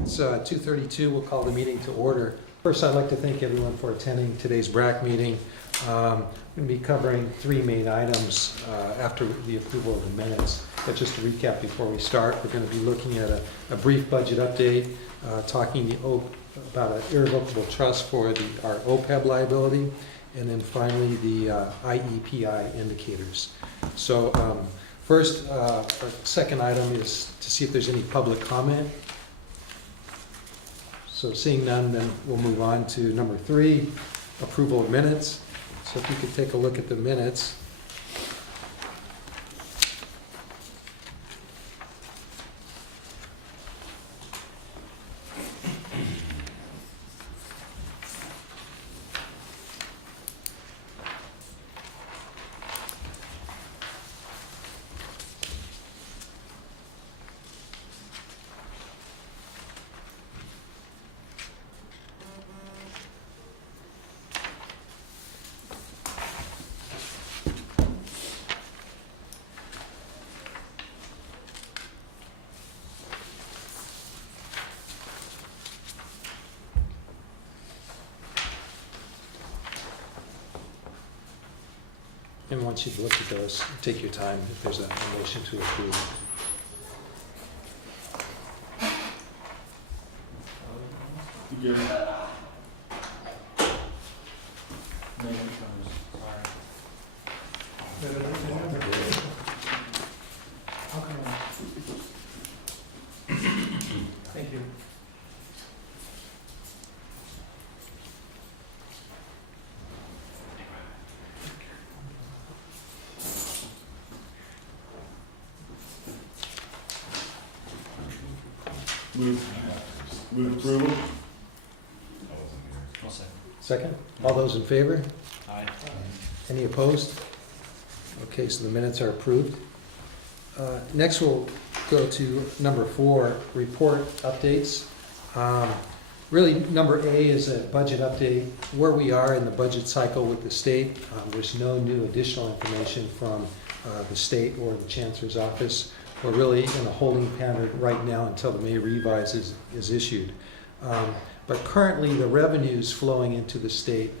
It's 2:32. We'll call the meeting to order. First, I'd like to thank everyone for attending today's BRAC meeting. We're going to be covering three main items after the approval of the minutes. But just to recap before we start, we're going to be looking at a brief budget update, talking about an irrevocable trust for our OPEB liability, and then finally the IEPI indicators. So first, our second item is to see if there's any public comment. So seeing none, then we'll move on to number 3, approval of minutes. So if you could take a look at the minutes. And once you've looked at those, take your time if there's a motion to approve. Thank you. Move approval. Second? All those in favor? Aye. Any opposed? Okay, so the minutes are approved. Next, we'll go to number 4, report updates. Really, number A is a budget update, where we are in the budget cycle with the state. There's no new additional information from the state or the Chancellor's office. We're really in a holding pattern right now until the May revise is issued. But currently, the revenues flowing into the state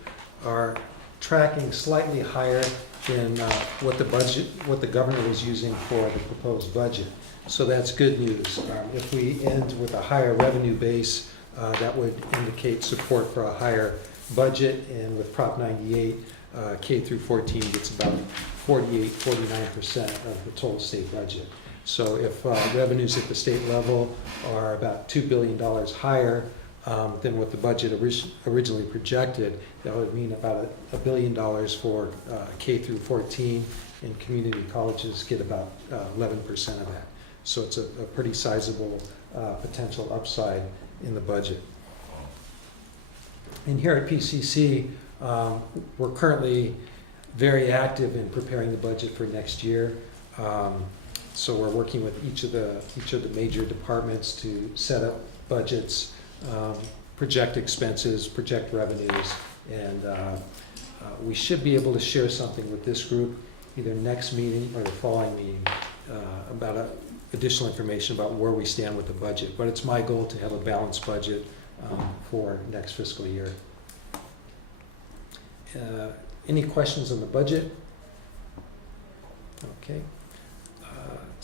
are tracking slightly higher than what the governor was using for the proposed budget. So that's good news. If we end with a higher revenue base, that would indicate support for a higher budget. And with Prop 98, K through 14 gets about 49% of the total state budget. So if revenues at the state level are about $2 billion higher than what the budget originally projected, that would mean about $1 billion for K through 14, and community colleges get about 11% of that. So it's a pretty sizable potential upside in the budget. And here at PCC, we're currently very active in preparing the budget for next year. So we're working with each of the major departments to set up budgets, project expenses, project revenues, and we should be able to share something with this group either next meeting or the following meeting about additional information about where we stand with the budget. But it's my goal to have a balanced budget for next fiscal year. Any questions on the budget? Okay.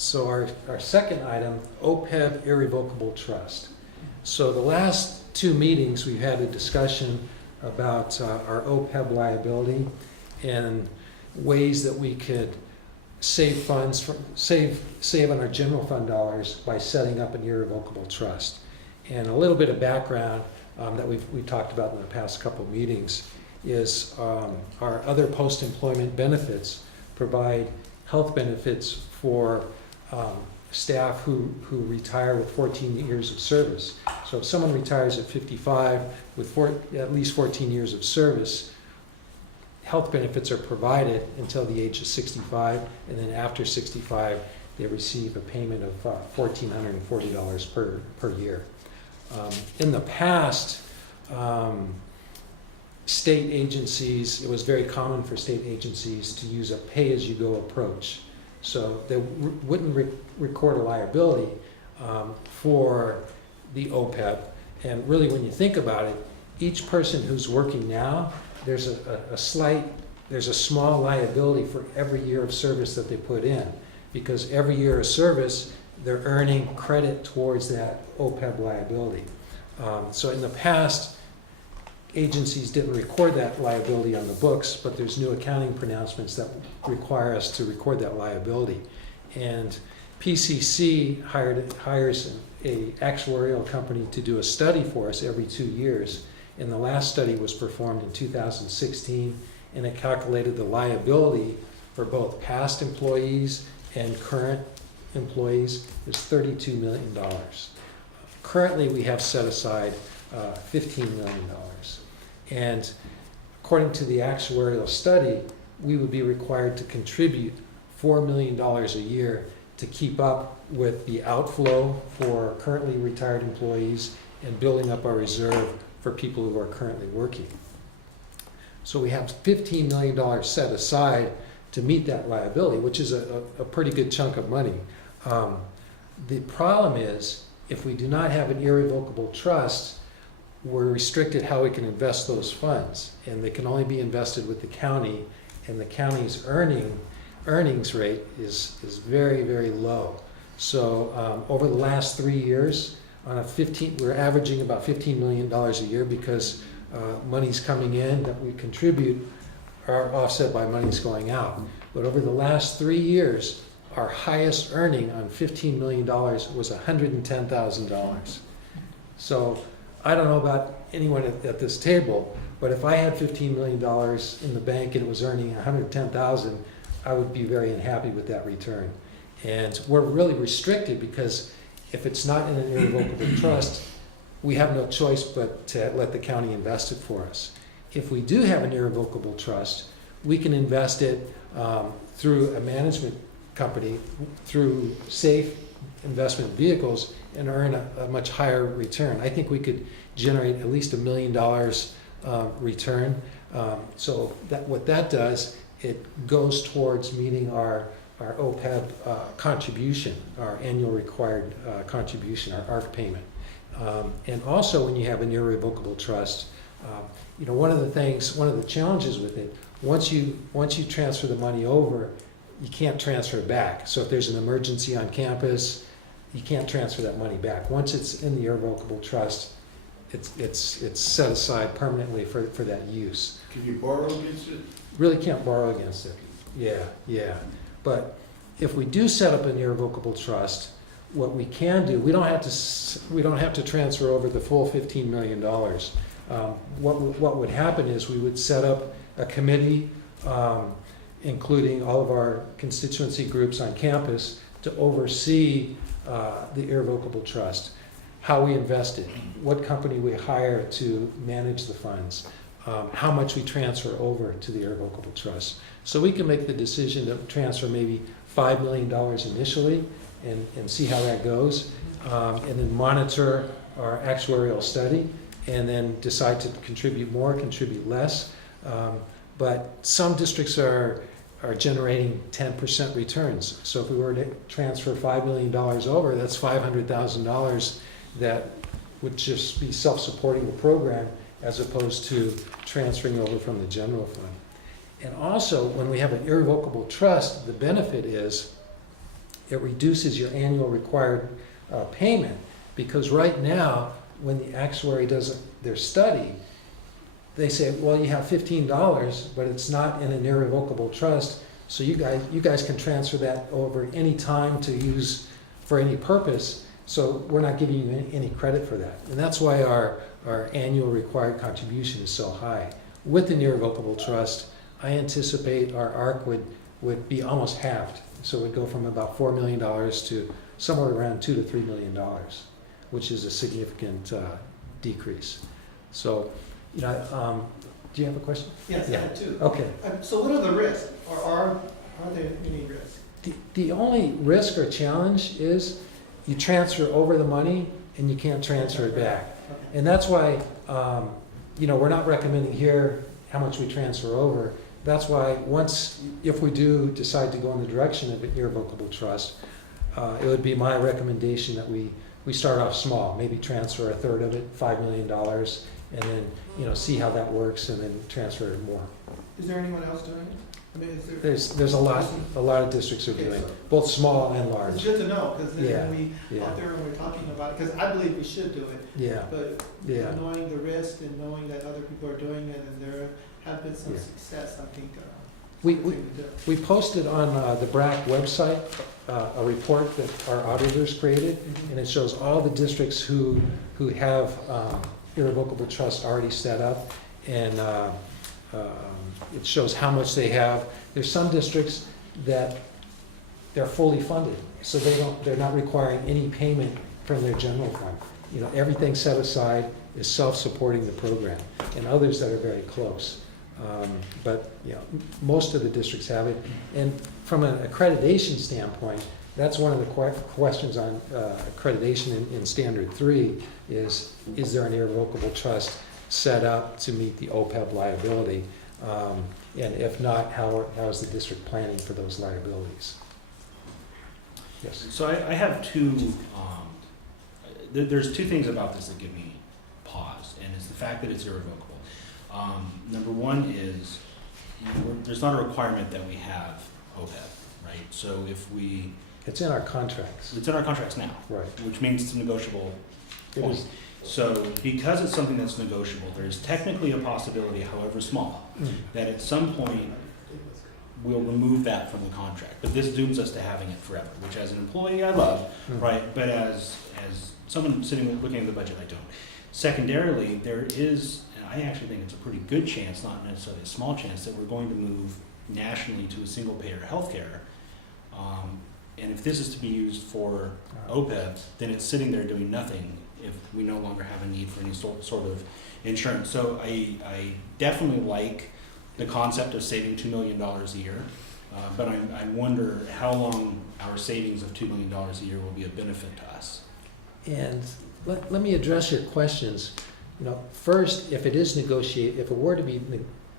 So our second item, OPEB irrevocable trust. So the last 2 meetings, we've had a discussion about our OPEB liability and ways that we could save funds, save on our general fund dollars by setting up an irrevocable trust. And a little bit of background that we've talked about in the past couple of meetings is our other post-employment benefits provide health benefits for staff who retire with 14 years of service. So if someone retires at 55 with at least 14 years of service, health benefits are provided until the age of 65, and then after 65, they receive a payment of $1,440 per year. In the past, state agencies, it was very common for state agencies to use a pay-as-you-go approach. So they wouldn't record a liability for the OPEB. And really, when you think about it, each person who's working now, there's there's a small liability for every year of service that they put in, because every year of service, they're earning credit towards that OPEB liability. So in the past, agencies didn't record that liability on the books, but there's new accounting pronouncements that require us to record that liability. And PCC hires a actuarial company to do a study for us every 2 years. And the last study was performed in 2016, and it calculated the liability for both past employees and current employees is $32 million. Currently, we have set aside $15 million. And according to the actuarial study, we would be required to contribute $4 million a year to keep up with the outflow for currently retired employees and building up our reserve for people who are currently working. So we have $15 million set aside to meet that liability, which is a pretty good chunk of money. The problem is, if we do not have an irrevocable trust, we're restricted how we can invest those funds, and they can only be invested with the county, and the county's earnings rate is very, very low. So over the last 3 years, we're averaging about $15 million a year, because money's coming in that we contribute are offset by monies going out. But over the last 3 years, our highest earning on $15 million was $110,000. So I don't know about anyone at this table, but if I had $15 million in the bank and it was earning $110,000, I would be very unhappy with that return. And we're really restricted, because if it's not in an irrevocable trust, we have no choice but to let the county invest it for us. If we do have an irrevocable trust, we can invest it through a management company, through safe investment vehicles, and earn a much higher return. I think we could generate at least $1 million return. So what that does, it goes towards meeting our OPEB contribution, our annual required contribution, our ARC payment. And also, when you have an irrevocable trust, one of the challenges with it, once you transfer the money over, you can't transfer it back. So if there's an emergency on campus, you can't transfer that money back. Once it's in the irrevocable trust, it's set aside permanently for that use. Can you borrow against it? Really can't borrow against it. Yeah. But if we do set up an irrevocable trust, what we can do, we don't have to transfer over the full $15 million. What would happen is we would set up a committee, including all of our constituency groups on campus, to oversee the irrevocable trust, how we invest it, what company we hire to manage the funds, how much we transfer over to the irrevocable trust. So we can make the decision to transfer maybe $5 million initially and see how that goes, and then monitor our actuarial study, and then decide to contribute more, contribute less. But some districts are generating 10% returns. So if we were to transfer $5 million over, that's $500,000 that would just be self-supporting the program, as opposed to transferring over from the general fund. And also, when we have an irrevocable trust, the benefit is it reduces your annual required payment, because right now, when the actuary does their study, they say, well, you have $15, but it's not in an irrevocable trust, so you guys can transfer that over any time to use for any purpose, so we're not giving you any credit for that. And that's why our annual required contribution is so high. With an irrevocable trust, I anticipate our ARC would be almost halved. So it would go from about $4 million to somewhere around $2 to $3 million, which is a significant decrease. So, do you have a question? Yes, I had two. Okay. So what are the risks, or are there any risks? The only risk or challenge is you transfer over the money and you can't transfer it back. Okay. And that's why, we're not recommending here how much we transfer over. That's why if we do decide to go in the direction of an irrevocable trust, it would be my recommendation that we we start off small, maybe transfer a third of it, $5 million, and then, see how that works and then transfer more. Is there anyone else doing it? I mean, is there? There's a lot of districts are doing, both small and It's large. good to know, because Yeah, then when we, yeah. out there, when we're talking about it, because I believe we should do it, Yeah, but yeah. knowing the risk and knowing that other people are doing it and there have been some Yeah. success, I think, We, it's a we, good thing to do. we posted on the BRAC website a report that our auditors created, and it shows all the districts who have irrevocable trust already set up, and it shows how much they have. There's some districts that they're fully funded, so they're not requiring any payment from their general fund. Everything set aside is self-supporting the program, and others that are very close. But most of the districts have it. And from an accreditation standpoint, that's one of the questions on accreditation in Standard 3 is there an irrevocable trust set up to meet the OPEB liability? And if not, how is the district planning for those liabilities? Yes. So I have two, there's two things about this that give me pause, and it's the fact that it's irrevocable. Number one is, there's not a requirement that we have OPEB, right? So if we, It's in our contracts. it's in our contracts now, Right. which means it's a negotiable It point. is. So because it's something that's negotiable, there's technically a possibility, however small, that at some point we'll remove that from the contract. But this dooms us to having it forever, which as an employee I love, right? But as someone sitting looking at the budget, I don't. Secondarily, there is, and I actually think it's a pretty good chance, not necessarily a small chance, that we're going to move nationally to a single payer healthcare. And if this is to be used for OPEB, then it's sitting there doing nothing if we no longer have a need for any sort of insurance. So I definitely like the concept of saving $2 million a year, but I wonder how long our savings of $2 million a year will be a benefit to us. And let me address your questions. First, if it were to be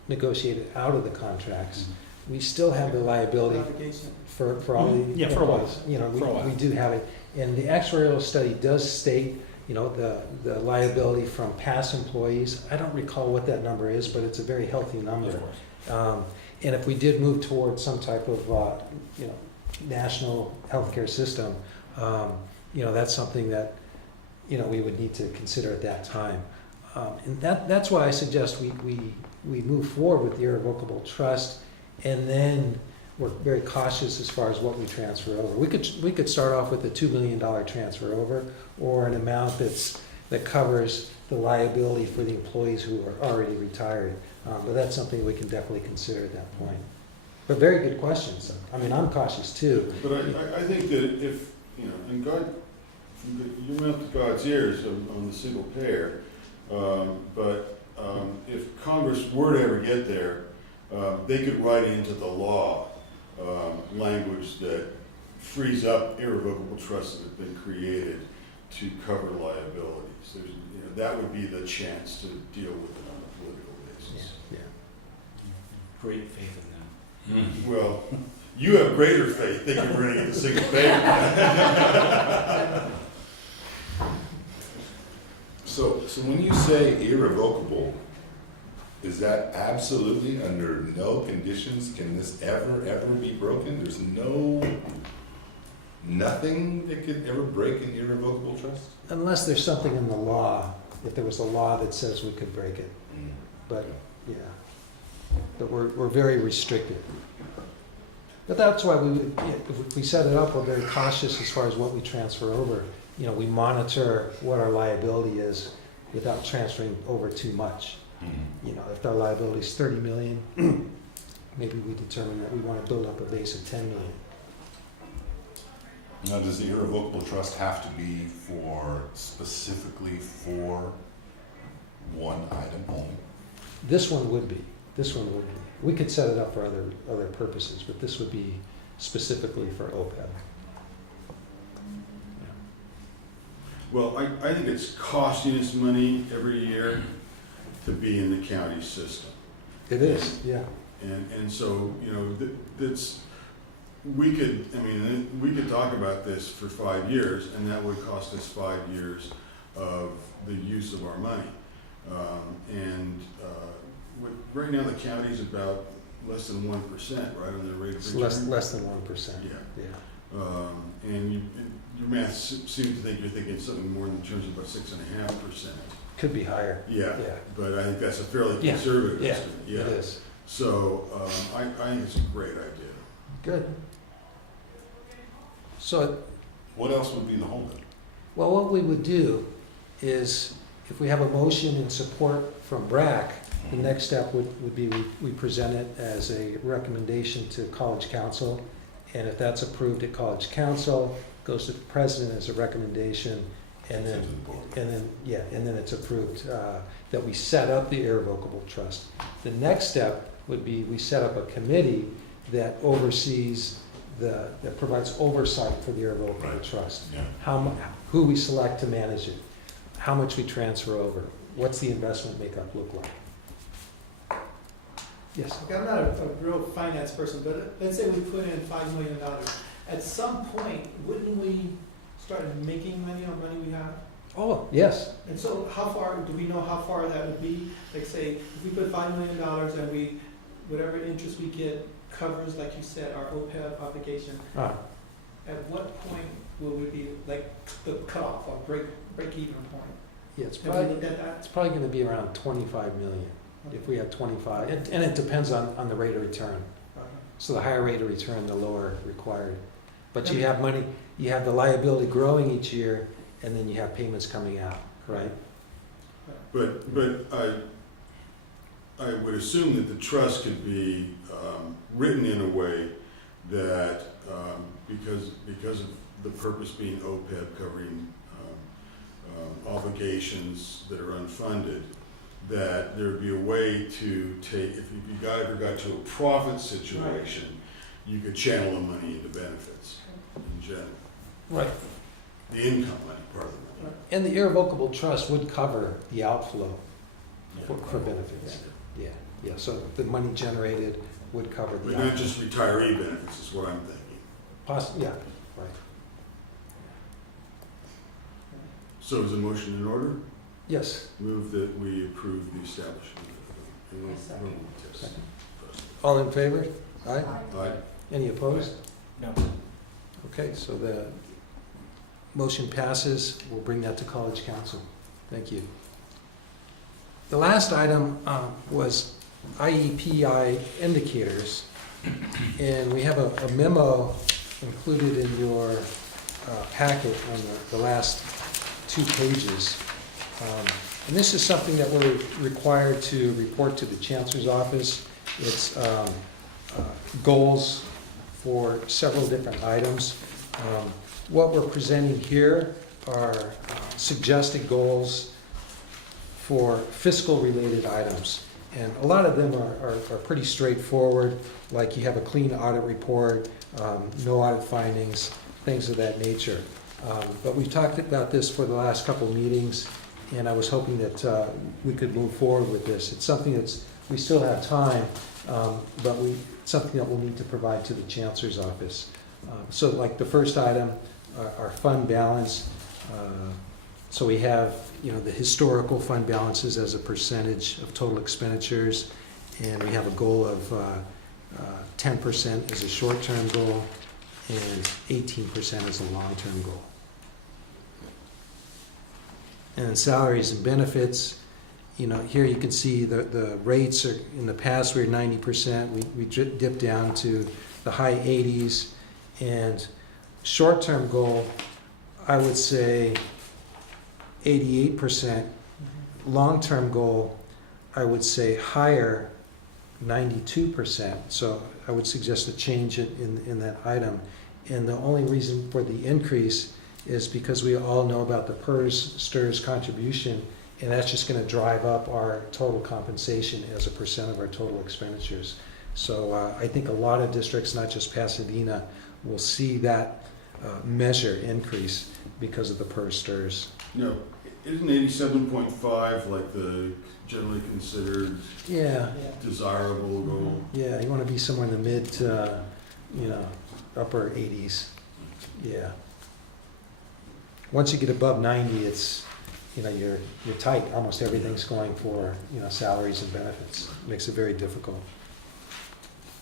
negotiated out of the contracts, we still have the liability Obligation. for all the Yeah, for a while. employees. For a while. We do have it. And the actuarial study does state, the liability from past employees. I don't recall what that number is, but it's a very healthy number. Of course. And if we did move towards some type of, national healthcare system, that's something that, we would need to consider at that time. And that's why I suggest we move forward with the irrevocable trust, and then we're very cautious as far as what we transfer over. We could start off with a $2 million transfer over, or an amount that covers the liability for the employees who are already retired. But that's something we can definitely consider at that point. But very good questions. I'm cautious too. But I think that if, and God, your mouth to God's ears on the single payer, but if Congress were to ever get there, they could write into the law language that frees up irrevocable trusts that have been created to cover liabilities. That would be the chance to deal with it on a political basis. Yeah. Great faith in them. Well, you have greater faith that you're running into single payer. So when you say irrevocable, is that absolutely under no conditions can this ever be broken? There's nothing that could ever break an irrevocable trust? Unless there's something in the law, if there was a law that says we could break it. But, yeah. But we're very restricted. But that's why if we set it up, we're very cautious as far as what we transfer over. We monitor what our liability is without transferring over too much. If our liability is 30 million, maybe we determine that we want to build up a base of 10 million. Now, does the irrevocable trust have to be specifically for one item only? This one would be. We could set it up for other purposes, but this would be specifically for OPEB. Well, I think it's costing us money every year to be in the county system. It is, yeah. And so, that's, we could talk about this for 5 years, and that would cost us 5 years of the use of our money. Right now, the county's about less than 1%, right, on the rate of It's return? less than 1%. Yeah. Yeah. Your math seems to think you're thinking something more in terms of about 6.5%. Could be higher. Yeah, Yeah, but I think that's a fairly Yeah. conservative Yeah. estimate, it is. So, I think it's a great idea. Good. So, What else would be the holdup? well, what we would do is, if we have a motion in support from BRAC, the next step would be we present it as a recommendation to College Council, and if that's approved at College Council, goes to the president as a recommendation, and To then, the board. and then it's approved, that we set up the irrevocable trust. The next step would be, we set up a committee that oversees that provides oversight for the irrevocable Right. trust. Yeah. Who we select to manage it, how much we transfer over, what's the investment makeup look like? Yes, Okay, I'm not a real finance person, but let's say we put in $5 million. At some point, wouldn't we start making money on money we have? oh, yes, And so how far, do we know how far that would be? Like say, if we put $5 million and we, whatever interest we get covers, like you said, our OPEB obligation, at what point will we be like the cutoff or break even point? yeah, it's Have we probably, looked at that? it's probably gonna be around 25 million, if we have 25, and it depends on the rate of return. So the higher rate of return, the lower required. But you have money, you have the liability growing each year, and then you have payments coming out, right? But I would assume that the trust could be written in a way that, because of the purpose being OPEB, covering obligations that are unfunded, that there'd be a way to take, if you ever got to a profit situation, you could channel the money into benefits in general. Right. The income money, part of the money. And the irrevocable trust would cover the outflow for benefits. Yeah, so the money generated would cover the But not outflow. just retiree benefits, is what I'm thinking. Yeah, right. So is a motion in order? Yes, Move that we approve the establishment of the Second. All in favor? Aye? Aye. Any opposed? No. Okay, so the motion passes. We'll bring that to College Council. Thank you. The last item was IEPI indicators. And we have a memo included in your packet on the last 2 pages. And this is something that we're required to report to the Chancellor's office. It's goals for several different items. What we're presenting here are suggested goals for fiscal-related items. And a lot of them are pretty straightforward, like you have a clean audit report, no audit findings, things of that nature. But we've talked about this for the last couple of meetings, and I was hoping that we could move forward with this. It's something we still have time, but it's something that we'll need to provide to the Chancellor's office. So like the first item, our fund balance. So we have, the historical fund balances as a percentage of total expenditures, and we have a goal of 10% as a short-term goal and 18% as a long-term goal. And then salaries and benefits, here you can see the rates are, in the past we were 90%, we dipped down to the high 80s, and short-term goal, I would say 88%. Long-term goal, I would say higher, 92%. So I would suggest a change in that item. And the only reason for the increase is because we all know about the PERS STRS contribution, and that's just going to drive up our total compensation as a percent of our total expenditures. So I think a lot of districts, not just Pasadena, will see that measure increase because of the PERS STRS. No, isn't 87.5 like the generally considered Yeah, desirable goal? yeah, you want to be somewhere in the mid to, upper 80s. Yeah. Once you get above 90, it's, you know, you're tight. Almost everything's going for, you know, salaries and benefits. Makes it very difficult.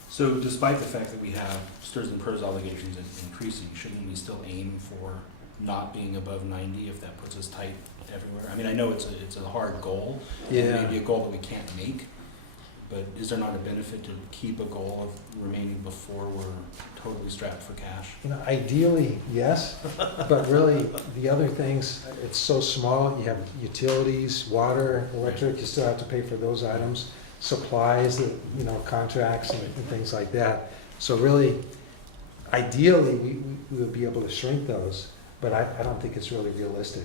So despite the fact that we have STRS and PERS obligations increasing, shouldn't we still aim for not being above 90 if that puts us tight everywhere? I mean, I know it's a hard goal. Yeah. Maybe a goal that we can't make, but is there not a benefit to keep a goal of remaining before we're totally strapped for cash? You know, ideally, yes, but really, the other things, it's so small. You have utilities, water, electric, you still have to pay for those items. Supplies, you know, contracts and things like that. So really, ideally, we would be able to shrink those, but I don't think it's really realistic.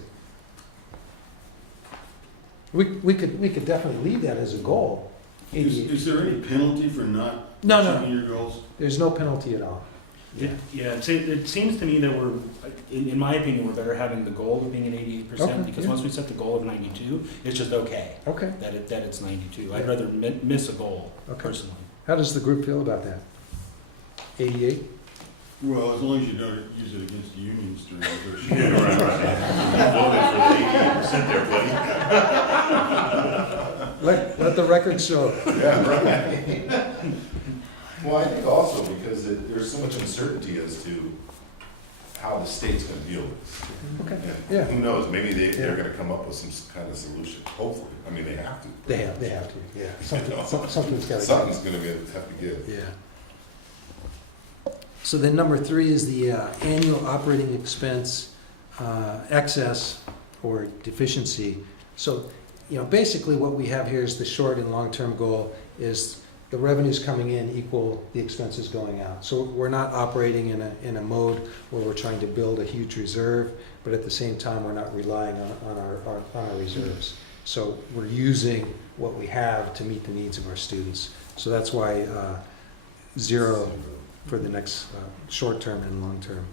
We could definitely leave that as a goal. Is there any penalty for not No. achieving your goals? There's no penalty at all. It seems to me that we're, in my opinion, we're better having the goal of being at 88%, Okay, because yeah. once we set the goal of 92, it's just okay Okay, that it's 92. I'd Yeah. rather miss a goal, Okay. personally. how does the group feel about that? 88? Well, as long as you don't use it against the unions during negotiations. Yeah, right. Voted for the 88% there, buddy. Let the record show. Yeah, right. Well, I think also because there's so much uncertainty as to how the state's gonna deal with this. Okay, And yeah. who knows, maybe they're Yeah. gonna come up with some kind of solution, hopefully. I mean, they have to. They have to, yeah. Something's got to Something's gonna have to give. Yeah. So then number 3 is the annual operating expense excess or deficiency. So, you know, basically what we have here is the short and long-term goal is the revenues coming in equal the expenses going out. So we're not operating in a mode where we're trying to build a huge reserve, but at the same time, we're not relying on our reserves. So we're using what we have to meet the needs of our students. So that's why 0 for the next short term and long term.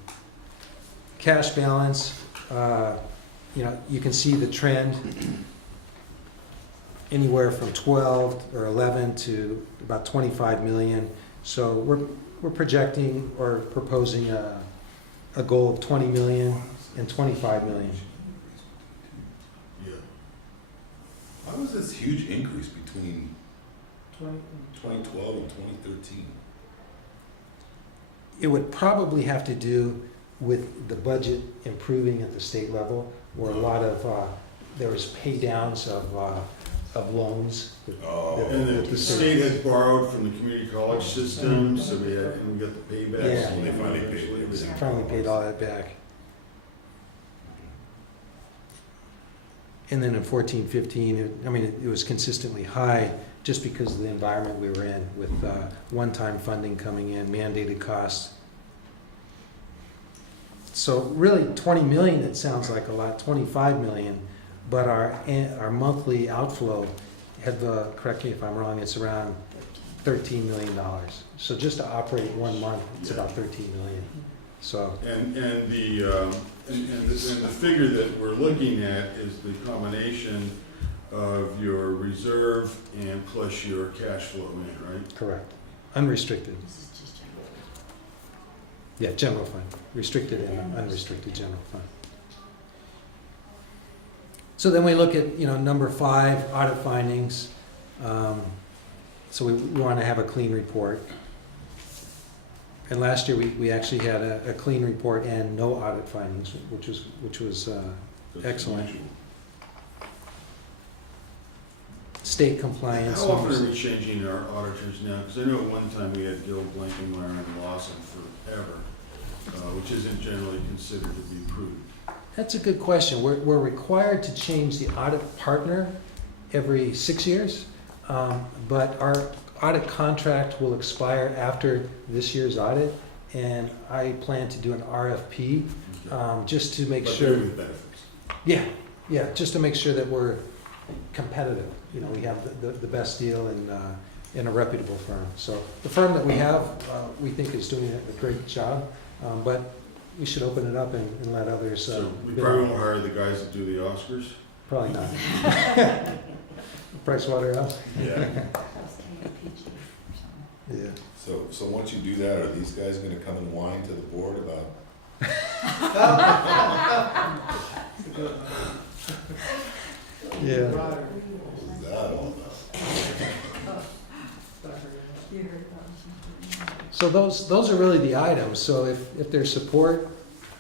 Cash balance, you know, you can see the trend anywhere from 12 or 11 to about 25 million. So we're projecting or proposing a goal of 20 million and 25 million. Yeah. Why was this huge increase between 20, 2012 and 2013? It would probably have to do with the budget improving at the state level, where a lot of, there was pay downs of loans. Oh. And the state had borrowed from the community college system, so we got the payback. Yeah. They finally paid everything. Finally paid all that back. And then in 14, 15, it was consistently high just because of the environment we were in with one-time funding coming in, mandated costs. So really 20 million, it sounds like a lot, 25 million, but our monthly outflow, correct me if I'm wrong, it's around $13 million. So just to operate 1 month, it's about 13 million. So, And the figure that we're looking at is the combination of your reserve and plus your cash flow in, right? correct. Unrestricted. Yeah, general fund. Restricted and unrestricted general fund. So then we look at, number 5, audit findings. So we want to have a clean report. And last year, we actually had a clean report and no audit findings, which was excellent. State compliance. How often are we changing our auditors now? Because I know at one time we had Gil, Blankenmeyer, and Lawson forever, which isn't generally considered to be prudent. That's a good question. We're required to change the audit partner every 6 years, but our audit contract will expire after this year's audit, and I plan to do an RFP just to make But sure. they're with benefits. Yeah, just to make sure that we're competitive. We have the best deal in a reputable firm. So the firm that we have, we think is doing a great job, but we should open it up and let others. So we bid probably on it. won't hire the guys that do the Oscars. Probably not. Price Waterhouse? Yeah. Yeah. So once you do that, are these guys gonna come and whine to the board about, It's a good one. Yeah. Broader. what is that all about? So those are really the items. So if there's support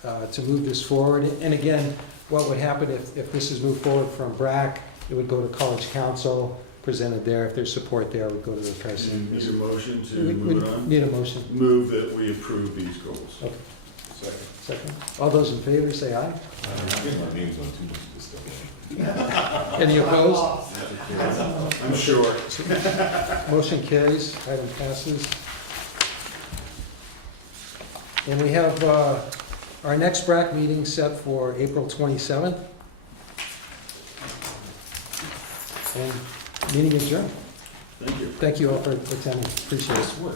to move this forward, and again, what would happen if this is moved forward from BRAC, it would go to College Council, presented there. If there's support there, it would go to the Need president. a motion to We move it on? need a motion. Move that we approve these goals. Okay, Second. second. All those in favor, say aye. I'm getting my names on too much of this stuff. Any opposed? I'm sure. Motion carries, item passes. And we have our next BRAC meeting set for April 27th. And meeting adjourned. Thank you. Thank you all for attending, appreciate it. Nice work.